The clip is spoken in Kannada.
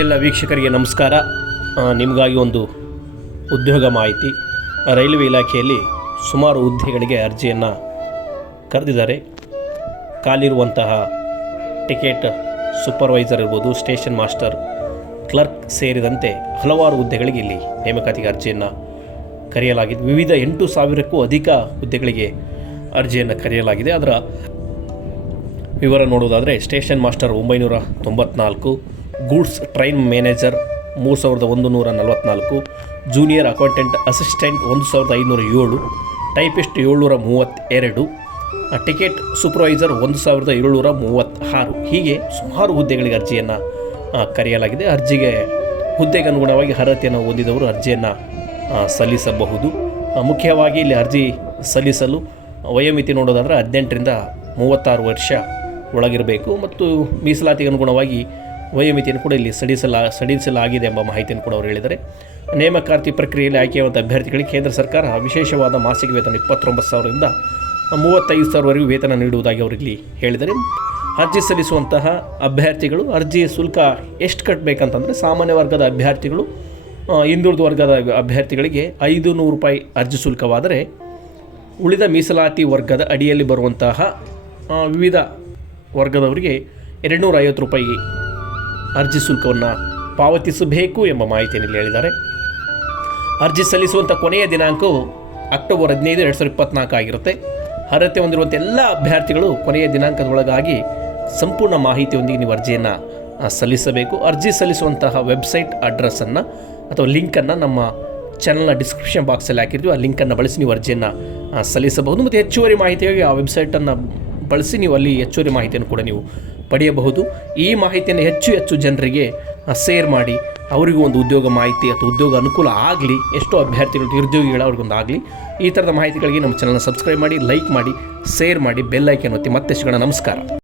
ಎಲ್ಲ ವೀಕ್ಷಕರಿಗೆ ನಮಸ್ಕಾರ. ನಿಮಗಾಗಿ ಒಂದು ಉದ್ಯೋಗ ಮಾಹಿತಿ. ರೈಲ್ವೆ ಇಲಾಖೆಯಲ್ಲಿ ಸುಮಾರು ಹುದ್ದೆಗಳಿಗೆ ಅರ್ಜಿಯನ್ನು ಕರೆದಿದ್ದಾರೆ. ಖಾಲಿರುವಂತಹ ಟಿಕೆಟ್ ಸೂಪರ್ವೈಸರ್ ಇರ್ಬೋದು, ಸ್ಟೇಷನ್ ಮಾಸ್ಟರ್, ಕ್ಲರ್ಕ್ ಸೇರಿದಂತೆ ಹಲವಾರು ಹುದ್ದೆಗಳಿಗೆ ಇಲ್ಲಿ ನೇಮಕಾತಿಗೆ ಅರ್ಜಿಯನ್ನು ಕರೆಯಲಾಗಿದೆ. ವಿವಿಧ ಎಂಟು ಸಾವಿರಕ್ಕೂ ಅಧಿಕ ಹುದ್ದೆಗಳಿಗೆ ಅರ್ಜಿಯನ್ನು ಕರೆಯಲಾಗಿದೆ. ಅದರ ವಿವರ ನೋಡೋದಾದರೆ ಸ್ಟೇಷನ್ ಮಾಸ್ಟರ್ ಒಂಬೈನೂರ ತೊಂಬತ್ನಾಲ್ಕು ಗೂಡ್ಸ್ ಟ್ರೈನ್ ಮ್ಯಾನೇಜರ್ ಮೂರು ಸಾವಿರದ ಒಂದು ನೂರ ನಲವತ್ತ್ನಾಲ್ಕು ಜೂನಿಯರ್ ಅಕೌಂಟೆಂಟ್ ಅಸಿಸ್ಟೆಂಟ್ ಒಂದು ಸಾವಿರದ ಐನೂರ ಏಳು, ಟೈಪಿಸ್ಟ್ ಏಳ್ನೂರ ಮೂವತ್ತೆರಡು, ಟಿಕೆಟ್ ಸೂಪರ್ವೈಸರ್ ಒಂದು ಸಾವಿರದ ಏಳ್ನೂರ ಮೂವತ್ತಾರು. ಹೀಗೆ ಸುಮಾರು ಹುದ್ದೆಗಳಿಗೆ ಅರ್ಜಿಯನ್ನು ಕರೆಯಲಾಗಿದೆ. ಅರ್ಜಿಗೆ ಹುದ್ದೆಗೆ ಅನುಗುಣವಾಗಿ ಅರ್ಹತೆಯನ್ನು ಹೊಂದಿದವರು ಅರ್ಜಿಯನ್ನು ಸಲ್ಲಿಸಬಹುದು. ಮುಖ್ಯವಾಗಿ ಇಲ್ಲಿ ಅರ್ಜಿ ಸಲ್ಲಿಸಲು ವಯೋಮಿತಿ ನೋಡೋದಾದರೆ ಹದಿನೆಂಟರಿಂದ ಮೂವತ್ತಾರು ವರ್ಷ ಒಳಗಿರಬೇಕು. ಮತ್ತು ಮೀಸಲಾತಿಗೆ ಅನುಗುಣವಾಗಿ ವಯೋಮಿತಿಯನ್ನು ಕೂಡ ಇಲ್ಲಿ ಸಡಿಸಲ ಸಡಿಸಲಾಗಿದೆ ಎಂಬ ಮಾಹಿತಿಯನ್ನು ಕೂಡ ಅವರು ಹೇಳಿದ್ದಾರೆ. ನೇಮಕಾತಿ ಪ್ರಕ್ರಿಯೆಯಲ್ಲಿ ಆಯ್ಕೆಯಾದ ಅಭ್ಯರ್ಥಿಗಳಿಗೆ ಕೇಂದ್ರ ಸರ್ಕಾರ ವಿಶೇಷವಾದ ಮಾಸಿಕ ವೇತನ ಇಪ್ಪತ್ತೊಂಬತ್ತು ಸಾವಿರದಿಂದ ಮೂವತ್ತೈದು ಸಾವಿರವರೆಗೂ ವೇತನ ನೀಡುವುದಾಗಿ ಅವರು ಹೇಳಿದರೆ ಅರ್ಜಿ ಸಲ್ಲಿಸುವಂತಹ ಅಭ್ಯರ್ಥಿಗಳು, ಅರ್ಜಿ ಶುಲ್ಕ ಎಷ್ಟು ಕಟ್ಟಬೇಕಂತಂದರೆ ಸಾಮಾನ್ಯ ವರ್ಗದ ಅಭ್ಯರ್ಥಿಗಳು ಹಿಂದುಳಿದ ವರ್ಗದ ಅಭ್ಯರ್ಥಿಗಳಿಗೆ ಐದು ನೂರು ರೂಪಾಯಿ ಅರ್ಜಿ ಶುಲ್ಕವಾದರೆ ಉಳಿದ ಮೀಸಲಾತಿ ವರ್ಗದ ಅಡಿಯಲ್ಲಿ ಬರುವಂತಹ ವಿವಿಧ ವರ್ಗದವರಿಗೆ ಎರಡು ನೂರ ಐವತ್ತು ರೂಪಾಯಿ ಅರ್ಜಿ ಶುಲ್ಕವನ್ನು ಪಾವತಿಸಬೇಕು ಎಂಬ ಮಾಹಿತಿಯನ್ನು ಇಲ್ಲಿ ಹೇಳಿದ್ದಾರೆ. ಅರ್ಜಿ ಸಲ್ಲಿಸುವಂಥ ಕೊನೆಯ ದಿನಾಂಕವು ಅಕ್ಟೋಬರ್ ಹದಿನೈದು, ಎರಡು ಸಾವಿರದ ಇಪ್ಪತ್ನಾಲ್ಕು ಆಗಿರುತ್ತೆ. ಅರ್ಹತೆ ಹೊಂದಿರುವಂಥ ಎಲ್ಲ ಅಭ್ಯರ್ಥಿಗಳು ಕೊನೆಯ ದಿನಾಂಕದೊಳಗಾಗಿ ಸಂಪೂರ್ಣ ಮಾಹಿತಿಯೊಂದಿಗೆ ನೀವು ಅರ್ಜಿಯನ್ನು ಸಲ್ಲಿಸಬೇಕು. ಅರ್ಜಿ ಸಲ್ಲಿಸುವಂತಹ ವೆಬ್ಸೈಟ್ ಅಡ್ರೆಸ್ಸನ್ನು ಅಥವಾ ಲಿಂಕನ್ನು ನಮ್ಮ ಚಾನಲ್ನ ಡಿಸ್ಕ್ರಿಪ್ಷನ್ ಬಾಕ್ಸಲ್ಲಿ ಹಾಕಿರ್ತೀವಿ. ಆ ಲಿಂಕನ್ನು ಬಳಸಿ ನೀವು ಅರ್ಜಿಯನ್ನು ಸಲ್ಲಿಸಬಹುದು. ಮತ್ತು ಹೆಚ್ಚುವರಿ ಮಾಹಿತಿಗಾಗಿ ಆ ವೆಬ್ಸೈಟನ್ನು ಬಳಸಿ ನೀವು ಅಲ್ಲಿ ಹೆಚ್ಚುವರಿ ಮಾಹಿತಿಯನ್ನು ಕೂಡ ನೀವು ಪಡೆಯಬಹುದು. ಈ ಮಾಹಿತಿಯನ್ನು ಹೆಚ್ಚು ಹೆಚ್ಚು ಜನರಿಗೆ ಸೇರ್ ಮಾಡಿ, ಅವರಿಗೂ ಒಂದು ಉದ್ಯೋಗ ಮಾಹಿತಿ ಅಥವಾ ಉದ್ಯೋಗ ಅನುಕೂಲ ಆಗಲಿ, ಎಷ್ಟೋ ಅಭ್ಯರ್ಥಿಗಳು, ನಿರುದ್ಯೋಗಿಗಳು ಅವ್ರಿಗೊಂದು ಆಗಲಿ, ಈ ಥರದ ಮಾಹಿತಿಗಳಿಗೆ ನಮ್ಮ ಚಾನಲ್ನ ಸಬ್ಸ್ಕ್ರೈಬ್ ಮಾಡಿ ಲೈಕ್ ಮಾಡಿ ಶೇರ್ ಮಾಡಿ ಬೆಲ್ ಐಕನ್ ಒತ್ತಿ ಮತ್ತೆ ಸಿಗೋಣ. ನಮಸ್ಕಾರ.